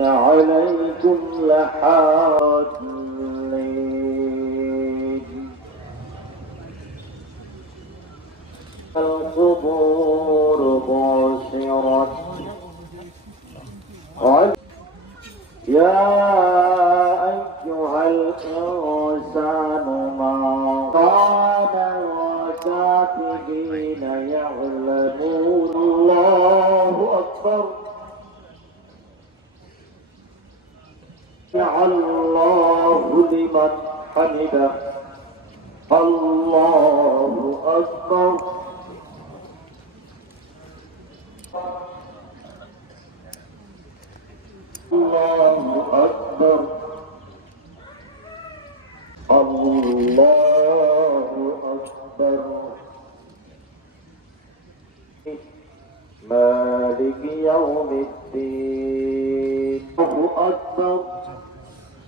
عليكم لحافظين القبور قال يا أيها الإنسان ما كان الكافرين يعلمون الله أكبر جعل الله لمن حمده. الله أكبر. الله أكبر. الله أكبر. مالك يوم الدين. الله أكبر.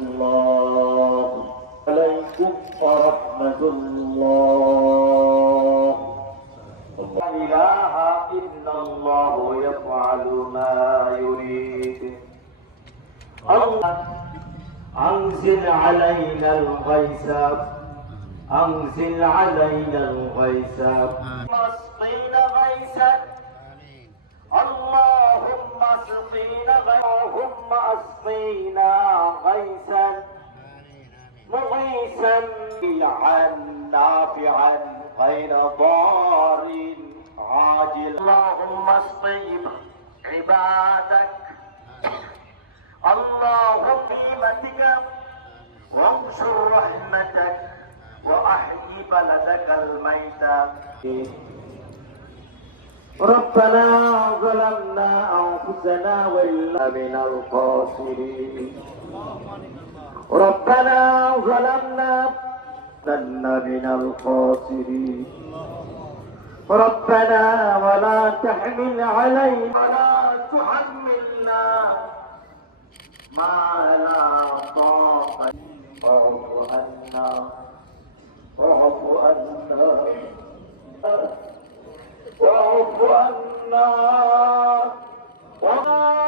الله. عليكم ورحمة الله. لا إله إلا الله يفعل ما يريد. الله أنزل علينا الغيث أنزل علينا الغيث أسقينا غيثا اللهم أسقينا اللهم أسقينا غيثا مغيثا عن نافعا غير ضار عاجل اللهم اسقي عبادك. اللهم قيمتك وانشر رحمتك وأحيي بلدك الميت. ربنا ظلمنا أنفسنا وإلا من الخاسرين. ربنا ظلمنا لنا من الخاسرين. ربنا ولا تحمل علينا ولا تحملنا ما لا طاقة واعف عنا واعف عنا. واعف عنا. وما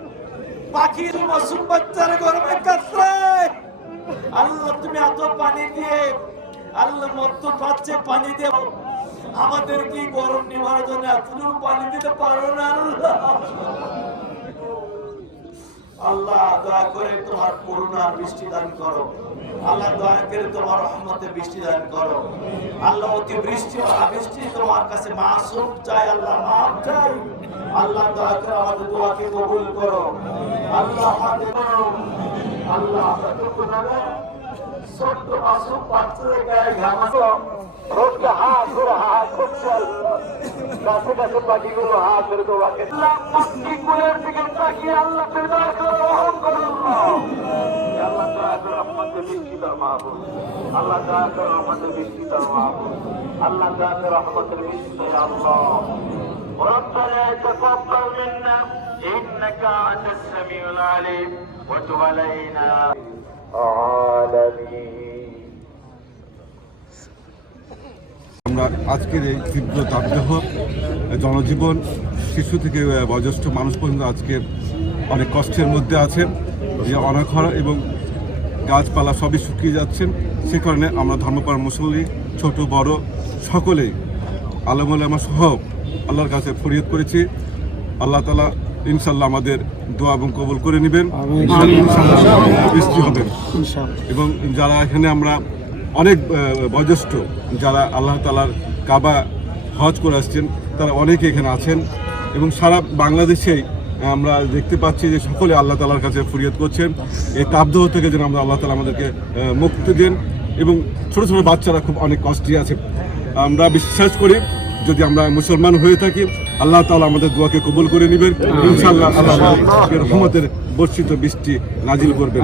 পাখির মাসুম বাচ্চার গরমে কাতরায় আল্লাহ, তুমি এত পানি দিয়ে, আল্লাহ, মত্ত পাচ্ছে পানি দিয়ে। আমাদের কি গরম নিবারণ জন্য এতটুকু পানি দিতে পারো না আল্লাহ? দয়া করে তোমার করুণার বৃষ্টি দান করো। আল্লাহ, দয়া করে তোমার রহমতে বৃষ্টি দান করো। আল্লাহ, অতি বৃষ্টি বৃষ্টি তোমার কাছে মাসুম চাই, আল্লাহ, মাফ চাই। আল্লাহ করে আমাদের দোয়াকে কবুল করো। আল্লাহ আমাদের আল্লাহ জানে ছোট্ট মাসুম বাচ্চাদের গায়ে ঘামাতো রোদকে হাত ধরে হাত করছে কাছে কাছে পাখিগুলো হাত ধরে তোমাকে আল্লাহ পাখিগুলোর দিকে তাকিয়ে আল্লাহ দয়া করে রহম করো আল্লাহ। করে রহমতের বৃষ্টি দাও মাহবুব আল্লাহ করে রহমতের বৃষ্টি দাও মাহবুব আল্লাহ করে রহমতের বৃষ্টি ইয়া আল্লাহ। ربنا تقبل منا انك انت السميع العليم وتب علينا عالمين আমরা আজকের এই তীব্র তাপদাহ জনজীবন শিশু থেকে আহ, বয়োজ্যেষ্ঠ মানুষ পর্যন্ত আজকে অনেক কষ্টের মধ্যে আছেন যে অনাখরা এবং গাছপালা সবই শুকিয়ে যাচ্ছেন সে কারণে আমরা ধর্মপাড় মুসল্লি ছোট বড় সকলেই আলমালামা সহ আল্লাহর কাছে ফরিয়াদ করেছি। আল্লাহ তালা ইনশাল্লাহ আমাদের দোয়া এবং কবুল করে নেবেন। বৃষ্টি এবং যারা এখানে আমরা অনেক বয়োজ্যেষ্ঠ যারা আল্লাহ তালার কাবা হজ করে আসছেন তারা অনেকে এখানে আছেন। এবং সারা বাংলাদেশেই আমরা দেখতে পাচ্ছি যে সকলে আল্লাহ তালার কাছে ফরিয়াদ করছেন। এই তাপদাহ থেকে যেন আমরা আল্লাহ তালা আমাদেরকে মুক্তি দেন। এবং ছোট ছোট বাচ্চারা খুব অনেক কষ্টে আছে। আমরা বিশ্বাস করি যদি আমরা মুসলমান হয়ে থাকি আল্লাহ তালা আমাদের দোয়াকে কবুল করে নেবেন। ইনশাআল্লাহ আল্লাহ রহমতের বর্ষিত বৃষ্টি নাজিল করবেন।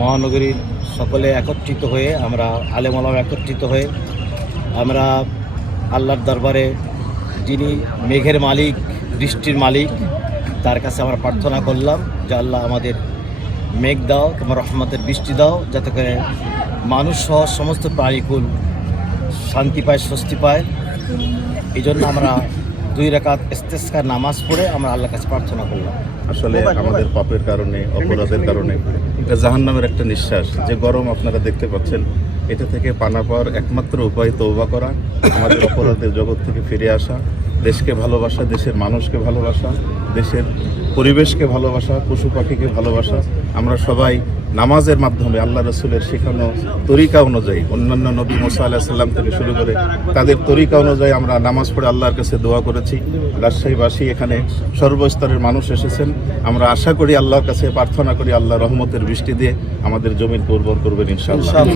মহানগরীর সকলে একত্রিত হয়ে আমরা আলেমলাম একত্রিত হয়ে আমরা আল্লাহর দরবারে যিনি মেঘের মালিক বৃষ্টির মালিক তার কাছে আমরা প্রার্থনা করলাম যে আল্লাহ আমাদের মেঘ দাও তোমার রহমতের বৃষ্টি দাও যাতে করে মানুষ সহ সমস্ত প্রাণীকুল শান্তি পায়, স্বস্তি পায়। এই জন্য আমরা দুই রাকাত ইস্তেস্কার নামাজ পড়ে আমরা আল্লাহর কাছে প্রার্থনা করলাম। আসলে আমাদের পাপের কারণে, অপরাধের কারণে, এটা জাহান্নামের একটা নিঃশ্বাস। যে গরম আপনারা দেখতে পাচ্ছেন, এটা থেকে পানা পাওয়ার একমাত্র উপায় তৌবা করা, আমাদের অপরাধের জগৎ থেকে ফিরে আসা, দেশকে ভালোবাসা, দেশের মানুষকে ভালোবাসা, দেশের পরিবেশকে ভালোবাসা, পশু পাখিকে ভালোবাসা। আমরা সবাই নামাজের মাধ্যমে আল্লাহ রসুলের শেখানো তরিকা অনুযায়ী, অন্যান্য নবী মোসা আল্লাহ সাল্লাম থেকে শুরু করে তাদের তরিকা অনুযায়ী আমরা নামাজ পড়ে আল্লাহর কাছে দোয়া করেছি। রাজশাহীবাসী এখানে সর্বস্তরের মানুষ এসেছেন। আমরা আশা করি আল্লাহর কাছে প্রার্থনা করি আল্লাহ রহমতের বৃষ্টি দিয়ে আমাদের জমিন উর্বর করবেন ইনশাআল্লাহ।